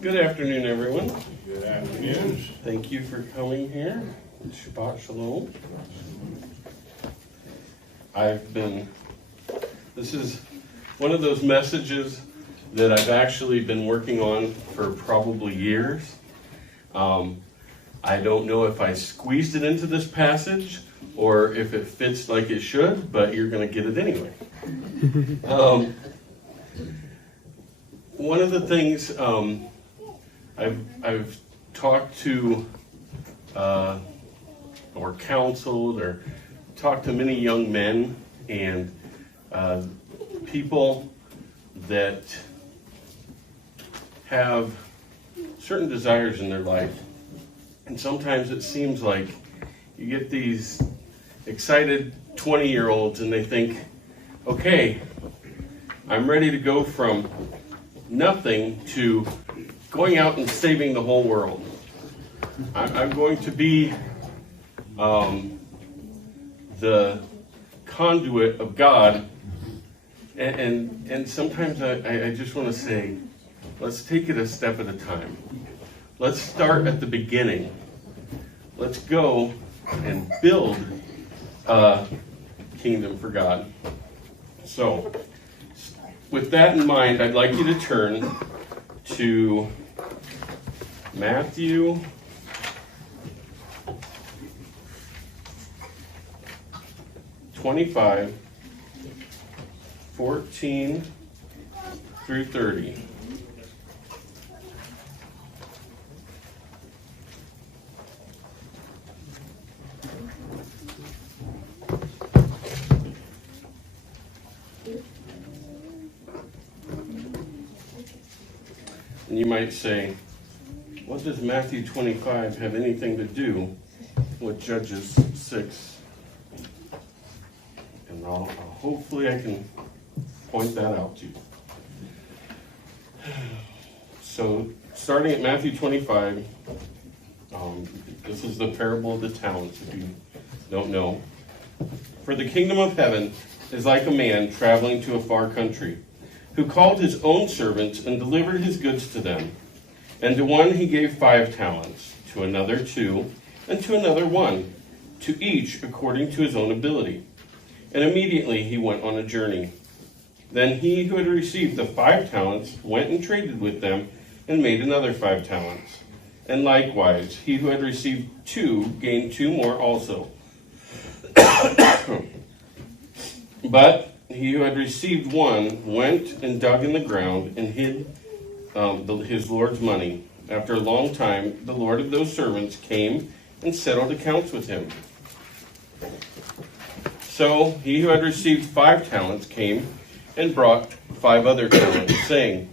Good afternoon, everyone. Good afternoon. Thank you for coming here. Shabbat Shalom. This is one of those messages that I've actually been working on for probably years. I don't know if I squeezed it into this passage or if it fits like it should, but you're going to get it anyway. One of the things I've talked to or counseled or talked to many young men and people that have certain desires in their life. And sometimes it seems like you get these excited 20-year-olds and they think, okay, I'm ready to go from nothing to going out and saving the whole world. I'm going to be the conduit of God. And sometimes I just want to say, let's take it a step at a time. Let's start at the beginning. Let's go and build a kingdom for God. So, with that in mind, I'd like you to turn to Matthew 25, 14 through 30. And you might say, what does Matthew 25 have anything to do with Judges 6? And hopefully I can point that out to you. So, starting at Matthew 25, this is the parable of the talents, if you don't know. For the kingdom of heaven is like a man traveling to a far country, who called his own servants and delivered his goods to them. And to one he gave 5 talents, to another 2, and to another 1, to each according to his own ability. And immediately he went on a journey. Then he who had received the 5 talents went and traded with them, and made another 5 talents. And likewise, he who had received 2 gained 2 more also. But he who had received 1 went and dug in the ground and hid his Lord's money. After a long time, the Lord of those servants came and settled accounts with him. So he who had received 5 talents came and brought 5 other talents, saying,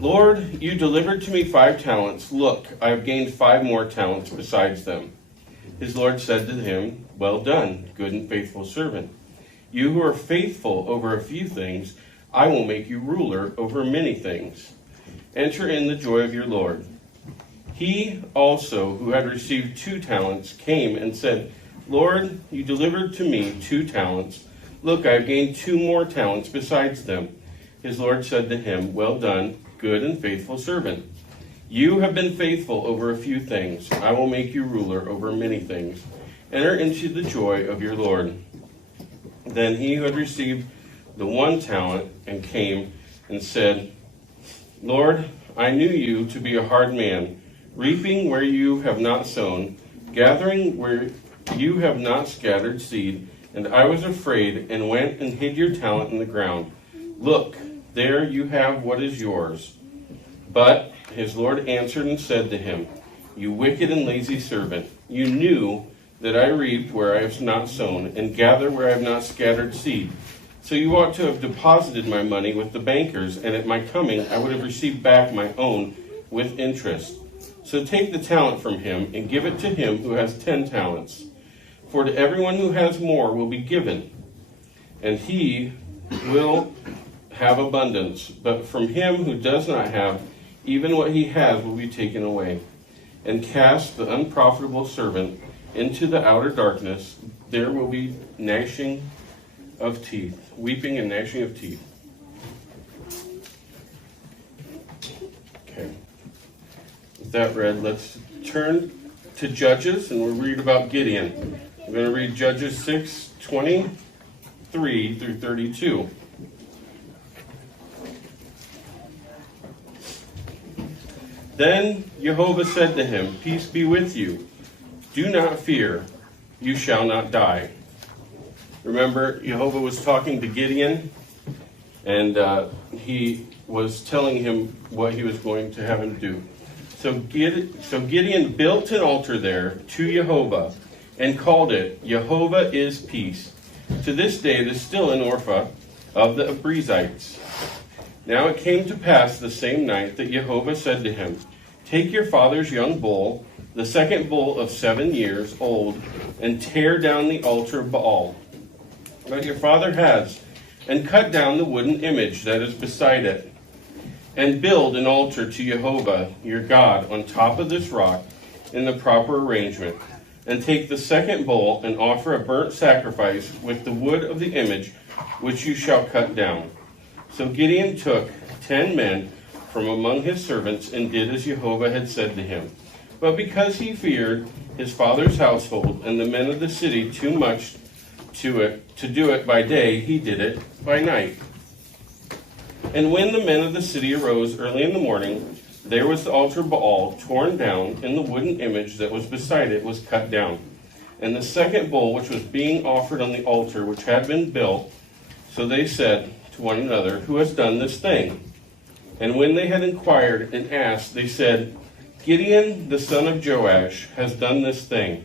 Lord, you delivered to me 5 talents. Look, I have gained 5 more talents besides them. His Lord said to him, Well done, good and faithful servant. You who are faithful over a few things, I will make you ruler over many things. Enter in the joy of your Lord. He also, who had received 2 talents, came and said, Lord, you delivered to me 2 talents. Look, I have gained 2 more talents besides them. His Lord said to him, Well done, good and faithful servant. You have been faithful over a few things. I will make you ruler over many things. Enter into the joy of your Lord. Then he who had received the 1 talent and came and said, Lord, I knew you to be a hard man, reaping where you have not sown, gathering where you have not scattered seed, and I was afraid and went and hid your talent in the ground. Look, there you have what is yours. But his Lord answered and said to him, You wicked and lazy servant, you knew that I reaped where I have not sown, and gather where I have not scattered seed. So you ought to have deposited my money with the bankers, and at my coming I would have received back my own with interest. So take the talent from him, and give it to him who has 10 talents. For to everyone who has more will be given, and he will have abundance. But from him who does not have, even what he has will be taken away. And cast the unprofitable servant into the outer darkness. There will be gnashing of teeth, weeping and gnashing of teeth. Okay. that read, let's turn to Judges, and we'll read about Gideon. We're going to read Judges 6:23 through 32. Then Jehovah said to him, "Peace be with you. Do not fear. You shall not die." Remember, Jehovah was talking to Gideon, and he was telling him what he was going to have him do. So Gideon built an altar there to Jehovah and called it, "Jehovah is Peace." To this day it is still in Orpha of the Abiezrites. Now it came to pass the same night that Jehovah said to him, "Take your father's young bull, the second bull of 7 years old, and tear down the altar of Baal that your father has, and cut down the wooden image that is beside it, and build an altar to Jehovah your God on top of this rock in the proper arrangement. And take the second bull and offer a burnt sacrifice with the wood of the image which you shall cut down." So Gideon took 10 men from among his servants and did as Jehovah had said to him. But because he feared his father's household and the men of the city too much to do it by day, he did it by night. And when the men of the city arose early in the morning, there was the altar of Baal torn down, and the wooden image that was beside it was cut down. And the second bull which was being offered on the altar which had been built, so they said to one another, "Who has done this thing?" And when they had inquired and asked, they said, "Gideon the son of Joash has done this thing."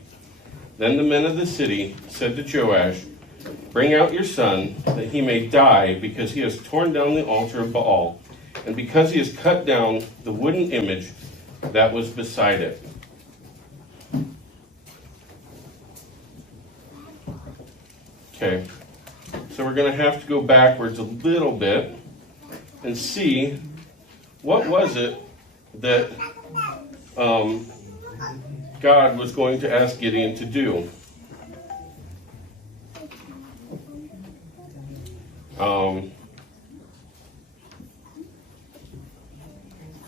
Then the men of the city said to Joash, "Bring out your son, that he may die, because he has torn down the altar of Baal, and because he has cut down the wooden image that was beside it." Okay, so we're going to have to go backwards a little bit and see what was it that God was going to ask Gideon to do.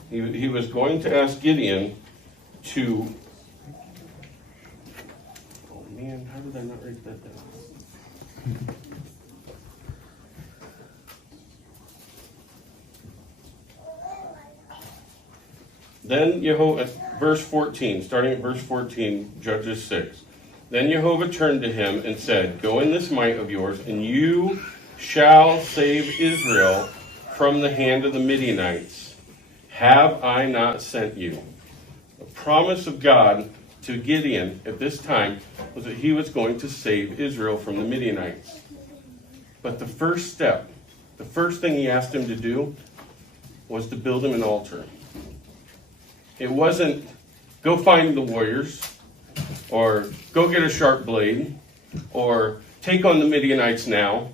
He was going to ask Gideon to... Oh man, how did I not write that down? Then Jehovah, verse 14, starting at verse 14, Judges 6. Then Jehovah turned to him and said, "Go in this might of yours, and you shall save Israel from the hand of the Midianites. Have I not sent you?" The promise of God to Gideon at this time was that he was going to save Israel from the Midianites. But the first step, the first thing he asked him to do was to build him an altar. It wasn't go find the warriors, or go get a sharp blade, or take on the Midianites now.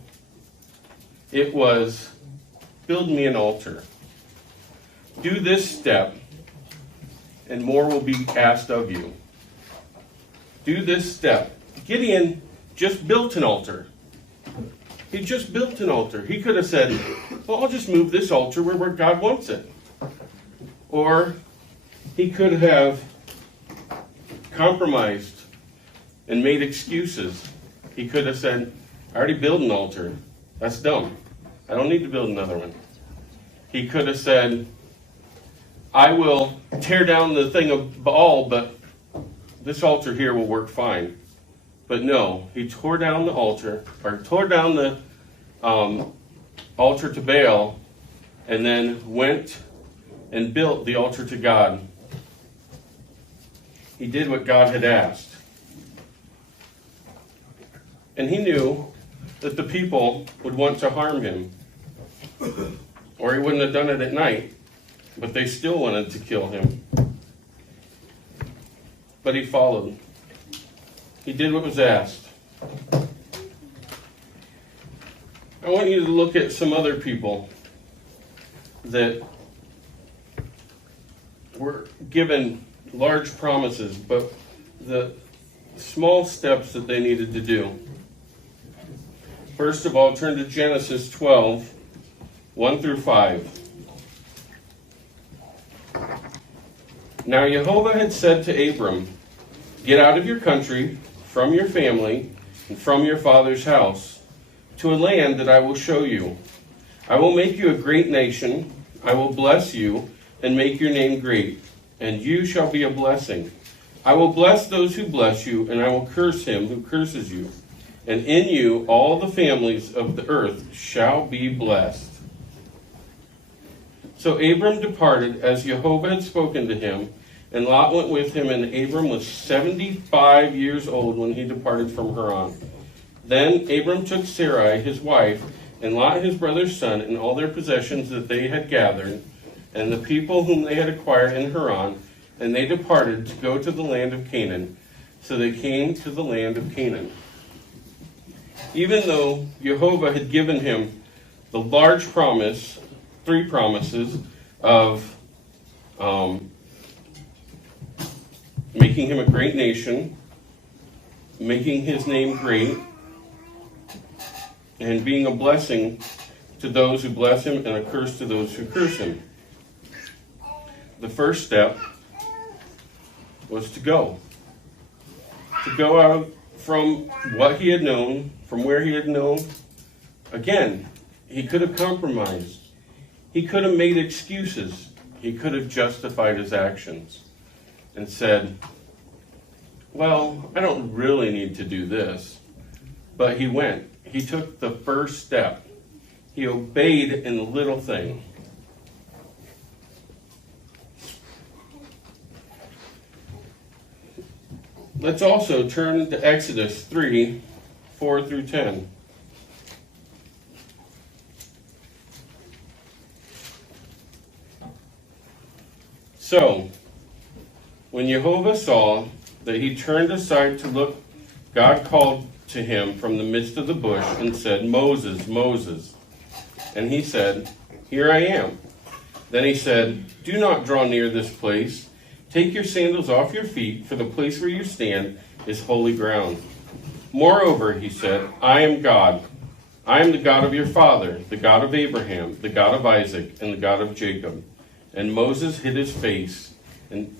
It was build me an altar. Do this step, and more will be asked of you. Do this step. Gideon just built an altar. He just built an altar. He could have said, "Well, I'll just move this altar where God wants it." Or he could have compromised and made excuses. He could have said, "I already built an altar. That's dumb. I don't need to build another one." He could have said, "I will tear down the thing of Baal, but this altar here will work fine." But no, he tore down the altar, or tore down the altar to Baal, and then went and built the altar to God. He did what God had asked. And he knew that the people would want to harm him, or he wouldn't have done it at night, but they still wanted to kill him. But he followed. He did what was asked. I want you to look at some other people that were given large promises, but the small steps that they needed to do. First of all, turn to Genesis 12, 1 through 5. Now Jehovah had said to Abram, "Get out of your country, from your family, and from your father's house, to a land that I will show you. I will make you a great nation. I will bless you and make your name great, and you shall be a blessing. I will bless those who bless you, and I will curse him who curses you. And in you all the families of the earth shall be blessed." So Abram departed as Jehovah had spoken to him, and Lot went with him, and Abram was 75 years old when he departed from Haran. Then Abram took Sarai his wife, and Lot his brother's son, and all their possessions that they had gathered, and the people whom they had acquired in Haran, and they departed to go to the land of Canaan. So they came to the land of Canaan. Even though Jehovah had given him the large promise, 3 promises of making him a great nation, making his name great, and being a blessing to those who bless him and a curse to those who curse him. The first step was to go out from what he had known, from where he had known. Again, he could have compromised. He could have made excuses. He could have justified his actions and said, "Well, I don't really need to do this." But he went. He took the first step. He obeyed in the little thing. Let's also turn to Exodus 3, 4 through 10. So, when Jehovah saw that he turned aside to look, God called to him from the midst of the bush and said, "Moses, Moses." And he said, "Here I am." Then he said, "Do not draw near this place. Take your sandals off your feet, for the place where you stand is holy ground." Moreover, he said, "I am God. I am the God of your father, the God of Abraham, the God of Isaac, and the God of Jacob." And Moses hid his face,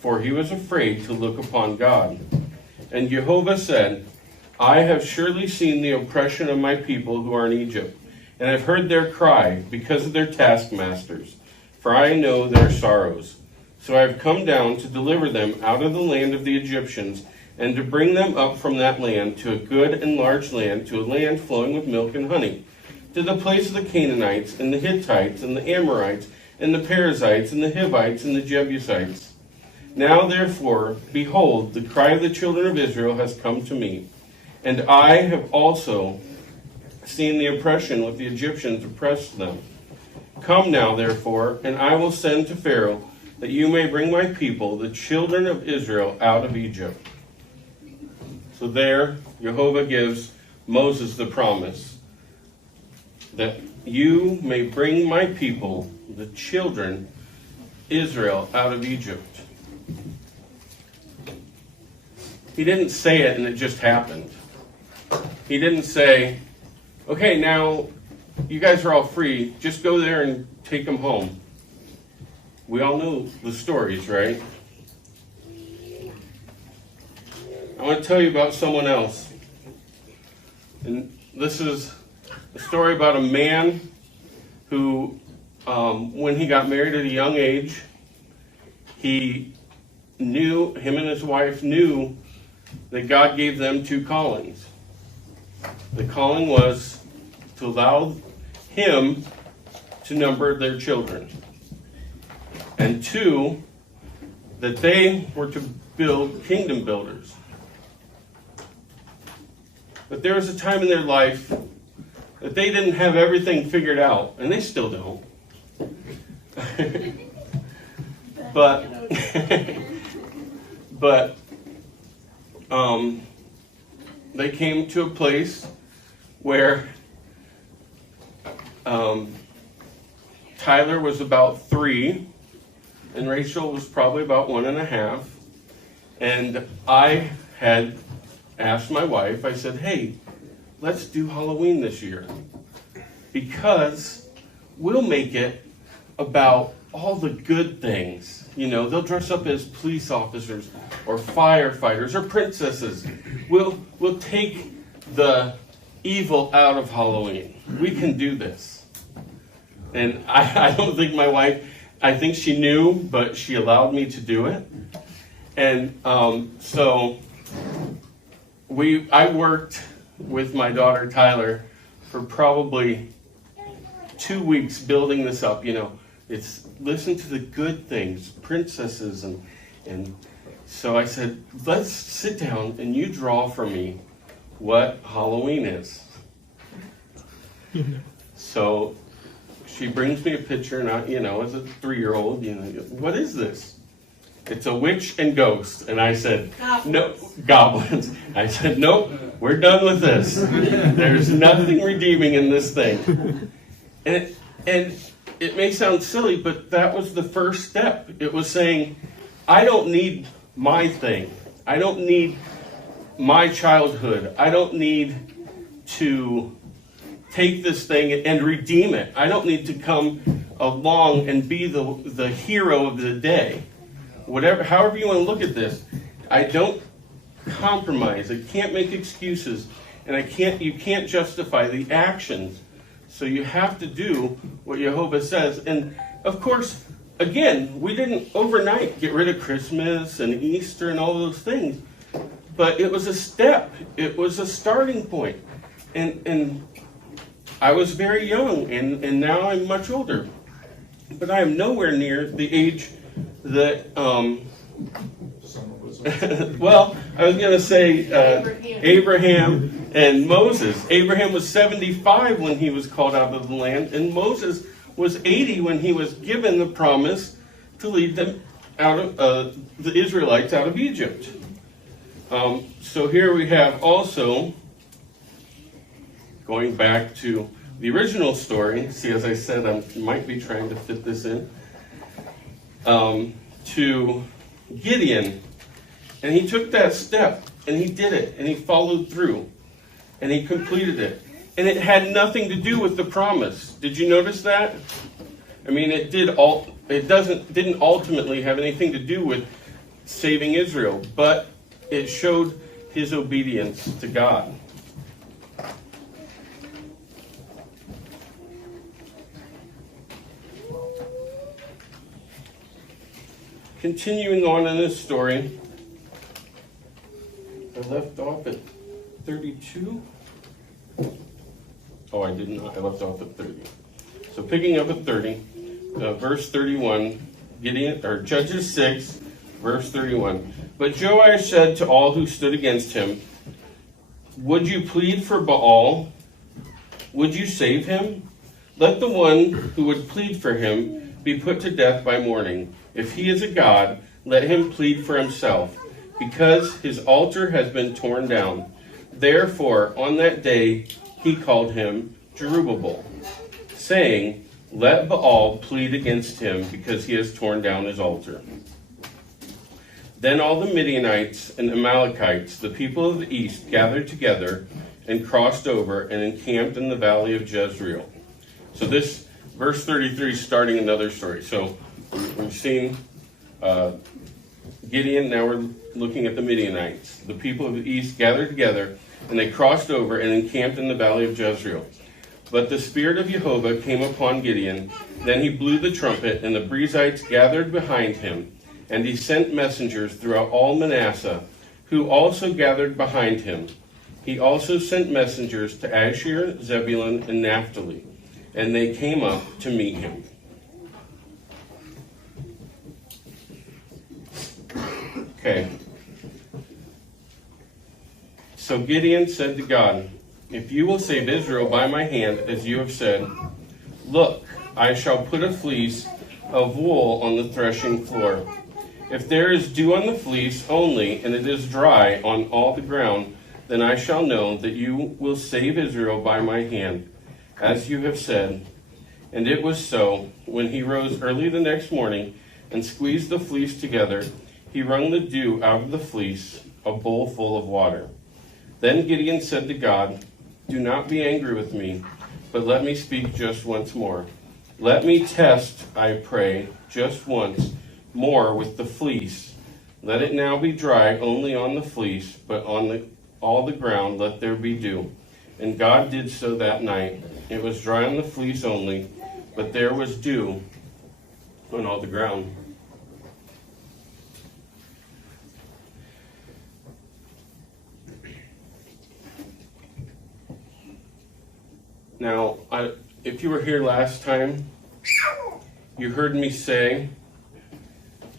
for he was afraid to look upon God. And Jehovah said, "I have surely seen the oppression of my people who are in Egypt, and have heard their cry because of their taskmasters, for I know their sorrows. So I have come down to deliver them out of the land of the Egyptians, and to bring them up from that land to a good and large land, to a land flowing with milk and honey, to the place of the Canaanites, and the Hittites, and the Amorites, and the Perizzites, and the Hivites, and the Jebusites. Now therefore, behold, the cry of the children of Israel has come to me, and I have also seen the oppression which the Egyptians oppressed them. Come now therefore, and I will send to Pharaoh, that you may bring my people, the children of Israel, out of Egypt." So there, Jehovah gives Moses the promise that you may bring my people, the children, Israel, out of Egypt. He didn't say it and it just happened. He didn't say, "Okay, now you guys are all free. Just go there and take them home." We all know the stories, right? I want to tell you about someone else. And this is a story about a man who, when he got married at a young age, him and his wife knew that God gave them 2 callings. The calling was to allow him to number their children. And 2, that they were to build kingdom builders. But there was a time in their life that they didn't have everything figured out, and they still don't. but they came to a place where Tyler was about 3, and Rachel was probably about 1.5. And I had asked my wife, I said, "Hey, let's do Halloween this year, because we'll make it about all the good things. They'll dress up as police officers or firefighters or princesses. We'll take the evil out of Halloween. We can do this. And I don't think my wife, I think she knew, but she allowed me to do it. And so I worked with my daughter Tyler for probably 2 weeks building this up. It's listen to the good things, princesses, and so I said, let's sit down and you draw for me what Halloween is. So she brings me a picture, and I, as a 3-year-old, what is this? It's a witch and ghost. And I said, no, goblins. I said, nope, we're done with this. There's nothing redeeming in this thing. And it may sound silly, but that was the first step. It was saying, I don't need my thing. I don't need my childhood. I don't need to take this thing and redeem it. I don't need to come along and be the hero of the day. However you want to look at this, I don't compromise. I can't make excuses, and you can't justify the actions. So you have to do what Jehovah says. And of course, again, we didn't overnight get rid of Christmas and Easter and all those things. But it was a step. It was a starting point. And I was very young, and now I'm much older. But I am nowhere near the age that, well, I was going to say Abraham and Moses. Abraham was 75 when he was called out of the land, and Moses was 80 when he was given the promise to lead them out of the Israelites out of Egypt. So here we have also, going back to the original story, see, as I said, I might be trying to fit this in, to Gideon. And he took that step, and he did it, and he followed through, and he completed it. And it had nothing to do with the promise. Did you notice that? I mean, it didn't ultimately have anything to do with saving Israel, but it showed his obedience to God. Continuing on in this story, I left off at 32. Oh, I did not. I left off at 30. So picking up at 30, verse 31, Judges 6, verse 31. But Joash said to all who stood against him, would you plead for Baal? Would you save him? Let the one who would plead for him be put to death by morning. If he is a god, let him plead for himself, because his altar has been torn down. Therefore, on that day, he called him Jerubbaal, saying, let Baal plead against him, because he has torn down his altar. Then all the Midianites and Amalekites, the people of the east, gathered together and crossed over and encamped in the valley of Jezreel. So this, verse 33, is starting another story. So we've seen Gideon, now we're looking at the Midianites. The people of the east gathered together, and they crossed over and encamped in the valley of Jezreel. But the Spirit of Jehovah came upon Gideon. Then he blew the trumpet, and the Breezites gathered behind him. And he sent messengers throughout all Manasseh, who also gathered behind him. He also sent messengers to Asher, Zebulun, and Naphtali, and they came up to meet him. Okay. So Gideon said to God, if you will save Israel by my hand, as you have said, look, I shall put a fleece of wool on the threshing floor. If there is dew on the fleece only, and it is dry on all the ground, then I shall know that you will save Israel by my hand, as you have said. And it was so. When he rose early the next morning and squeezed the fleece together, he wrung the dew out of the fleece, a bowl full of water. Then Gideon said to God, do not be angry with me, but let me speak just once more. Let me test, I pray, just once more with the fleece. Let it now be dry only on the fleece, but on all the ground let there be dew. And God did so that night. It was dry on the fleece only, but there was dew on all the ground. Now, if you were here last time, you heard me say,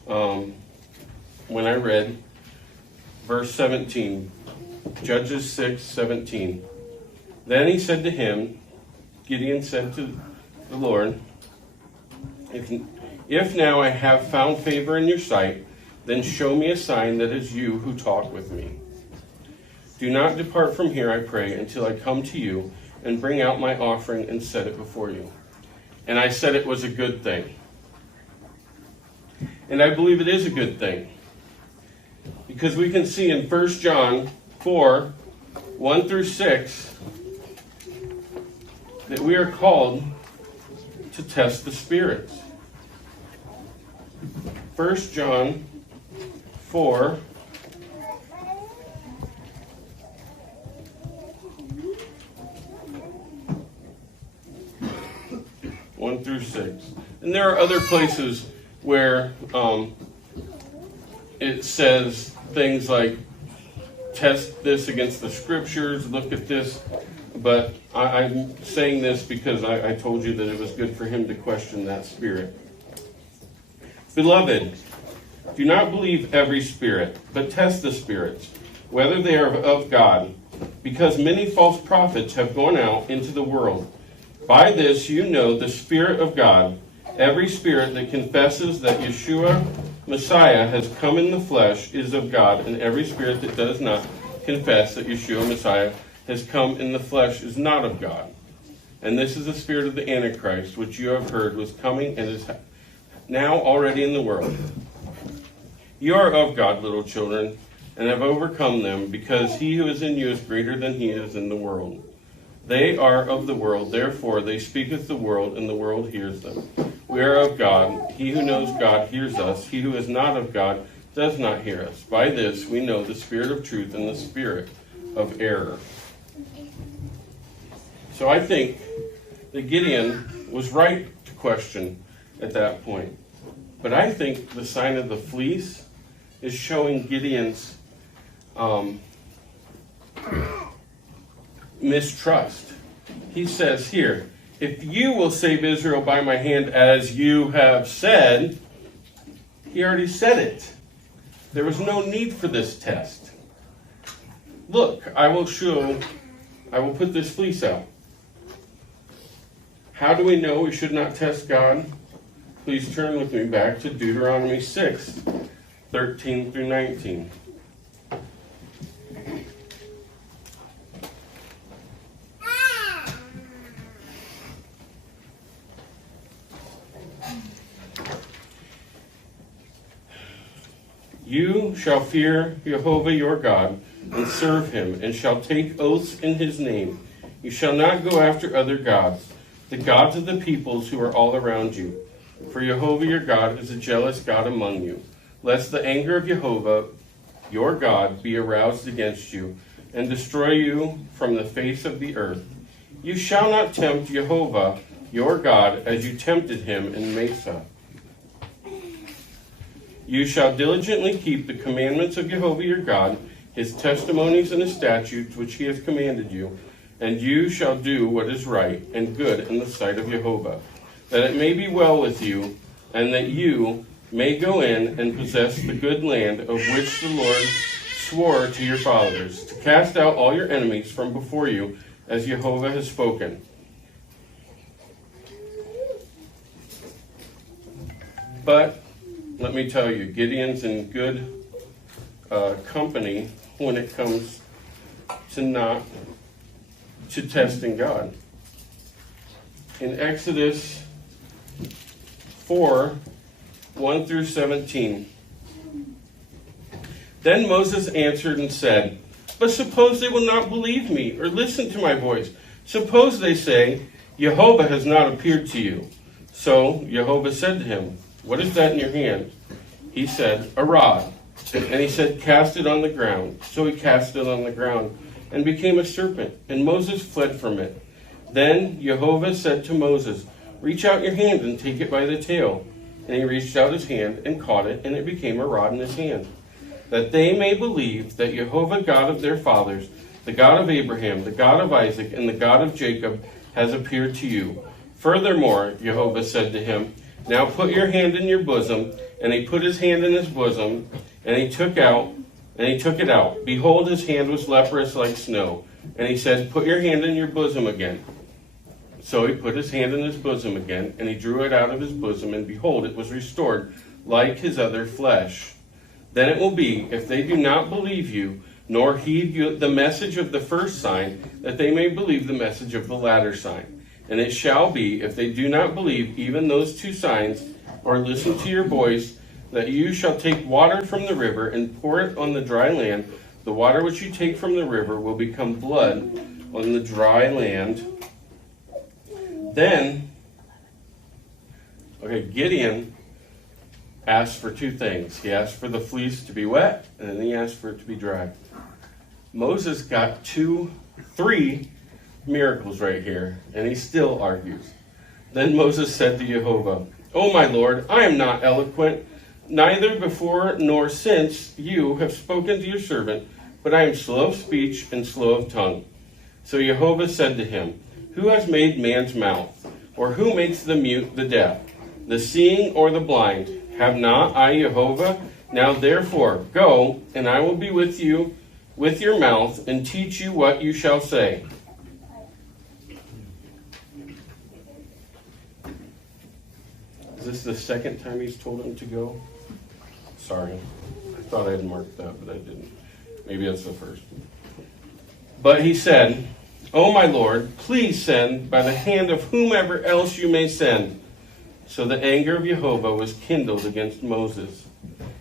when I read verse 17, Judges 6:17. Then he said to him, Gideon said to the Lord, if now I have found favor in your sight, then show me a sign that is you who talk with me. Do not depart from here, I pray, until I come to you and bring out my offering and set it before you. And I said it was a good thing. And I believe it is a good thing. Because we can see in 1 John 4, 1 through 6, that we are called to test the spirits. 1 John 4, 1 through 6. And there are other places where it says things like, test this against the scriptures, look at this. But I'm saying this because I told you that it was good for him to question that spirit. Beloved, do not believe every spirit, but test the spirits, whether they are of God, because many false prophets have gone out into the world. By this you know the Spirit of God. Every spirit that confesses that Yeshua, Messiah, has come in the flesh is of God, and every spirit that does not confess that Yeshua, Messiah, has come in the flesh is not of God. And this is the spirit of the Antichrist, which you have heard was coming and is now already in the world. You are of God, little children, and have overcome them, because he who is in you is greater than he is in the world. They are of the world, therefore they speaketh the world, and the world hears them. We are of God. He who knows God hears us. He who is not of God does not hear us. By this we know the spirit of truth and the spirit of error. So I think that Gideon was right to question at that point. But I think the sign of the fleece is showing Gideon's mistrust. He says here, if you will save Israel by my hand as you have said, he already said it. There was no need for this test. Look, I will put this fleece out. How do we know we should not test God? Please turn with me back to Deuteronomy 6, 13 through 19. You shall fear Jehovah your God, and serve him, and shall take oaths in his name. You shall not go after other gods, the gods of the peoples who are all around you. For Jehovah your God is a jealous God among you, lest the anger of Jehovah your God be aroused against you, and destroy you from the face of the earth. You shall not tempt Jehovah your God as you tempted him in Mesa. You shall diligently keep the commandments of Jehovah your God, his testimonies and his statutes which he has commanded you, and you shall do what is right and good in the sight of Jehovah, that it may be well with you, and that you may go in and possess the good land of which the Lord swore to your fathers, to cast out all your enemies from before you, as Jehovah has spoken. But let me tell you, Gideon's in good company when it comes to testing God. In Exodus 4, 1 through 17. Then Moses answered and said, but suppose they will not believe me or listen to my voice. Suppose they say, Jehovah has not appeared to you. So Jehovah said to him, "What is that in your hand?" He said, "A rod." And he said, "Cast it on the ground." So he cast it on the ground, and became a serpent, and Moses fled from it. Then Jehovah said to Moses, "Reach out your hand and take it by the tail." And he reached out his hand and caught it, and it became a rod in his hand. That they may believe that Jehovah, God of their fathers, the God of Abraham, the God of Isaac, and the God of Jacob, has appeared to you. Furthermore, Jehovah said to him, "Now put your hand in your bosom." And he put his hand in his bosom, and he took it out. Behold, his hand was leprous like snow. And he said, "Put your hand in your bosom again." So he put his hand in his bosom again, and he drew it out of his bosom, and behold, it was restored like his other flesh. Then it will be, if they do not believe you, nor heed you the message of the first sign, that they may believe the message of the latter sign. And it shall be, if they do not believe even those two signs, or listen to your voice, that you shall take water from the river and pour it on the dry land. The water which you take from the river will become blood on the dry land. Then, Gideon asked for two things. He asked for the fleece to be wet, and then he asked for it to be dry. Moses got three miracles right here, and he still argues. Then Moses said to Jehovah, "O my Lord, I am not eloquent, neither before nor since you have spoken to your servant, but I am slow of speech and slow of tongue." So Jehovah said to him, "Who has made man's mouth? Or who makes the mute, the deaf, the seeing, or the blind? Have not I Jehovah? Now therefore go, and I will be with you with your mouth, and teach you what you shall say." Is this the second time he's told him to go? Sorry. I thought I had marked that, but I didn't. Maybe that's the first. But he said, "O my Lord, please send by the hand of whomever else you may send." So the anger of Jehovah was kindled against Moses.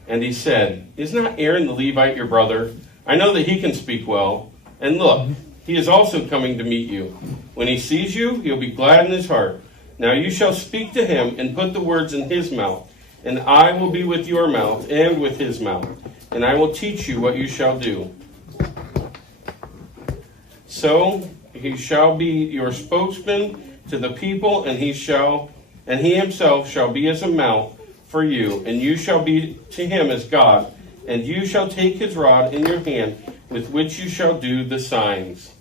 And he said, "Is not Aaron the Levite your brother? I know that he can speak well. And look, he is also coming to meet you. When he sees you, he'll be glad in his heart. Now you shall speak to him and put the words in his mouth, and I will be with your mouth and with his mouth, and I will teach you what you shall do. So he shall be your spokesman to the people, and he himself shall be as a mouth for you, and you shall be to him as God, and you shall take his rod in your hand, with which you shall do the signs."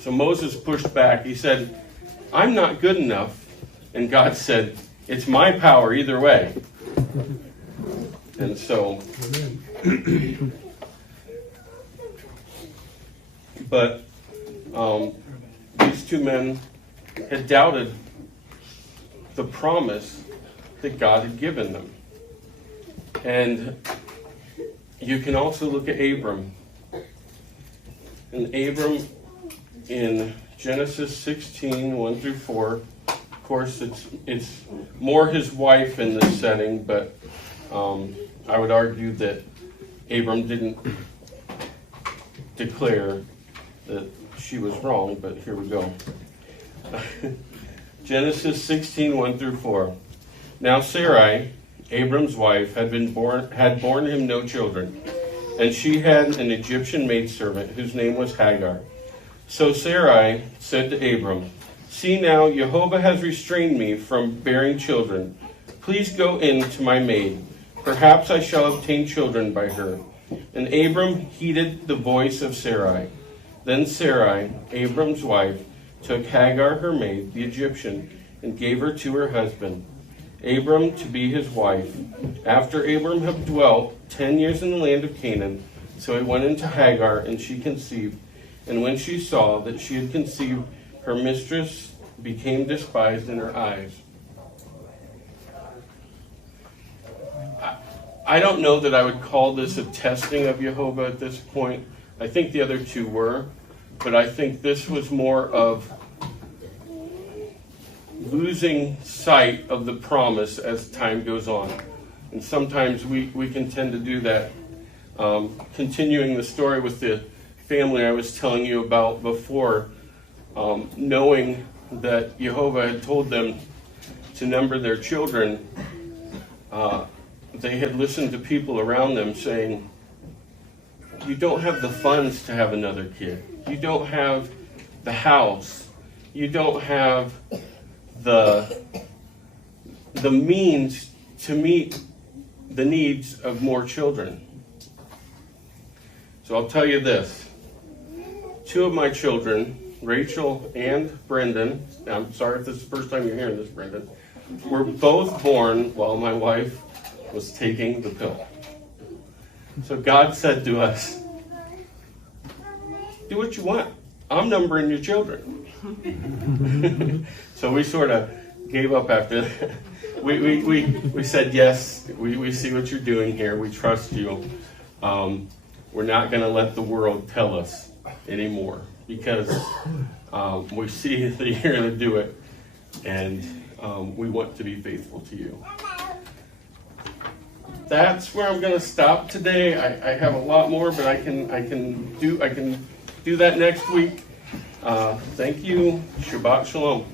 So Moses pushed back. He said, "I'm not good enough." And God said, "It's my power either way." And so, but these two men had doubted the promise that God had given them. And you can also look at Abram. And Abram in Genesis 16, 1 through 4, of course it's more his wife in this setting, but I would argue that Abram didn't declare that she was wrong, but here we go. Genesis 16, 1 through 4. Now Sarai, Abram's wife, had borne him no children, and she had an Egyptian maidservant whose name was Hagar. So Sarai said to Abram, "See now, Jehovah has restrained me from bearing children. Please go in to my maid. Perhaps I shall obtain children by her." And Abram heeded the voice of Sarai. Then Sarai, Abram's wife, took Hagar her maid, the Egyptian, and gave her to her husband, Abram, to be his wife. After Abram had dwelt 10 years in the land of Canaan, so he went into Hagar, and she conceived. And when she saw that she had conceived, her mistress became despised in her eyes. I don't know that I would call this a testing of Jehovah at this point. I think the other two were, but I think this was more of losing sight of the promise as time goes on. And sometimes we can tend to do that. Continuing the story with the family I was telling you about before, knowing that Jehovah had told them to number their children, they had listened to people around them saying, you don't have the funds to have another kid. You don't have the house. You don't have the means to meet the needs of more children. So I'll tell you this. 2 of my children, Rachel and Brendan, I'm sorry if this is the first time you're hearing this, Brendan, were both born while my wife was taking the pill. So God said to us, do what you want. I'm numbering your children. So we sort of gave up after that. We said, yes, we see what you're doing here. We trust you. We're not going to let the world tell us anymore, because we see that you're going to do it, and we want to be faithful to you. That's where I'm going to stop today. I have a lot more, but I can do that next week. Thank you. Shabbat shalom.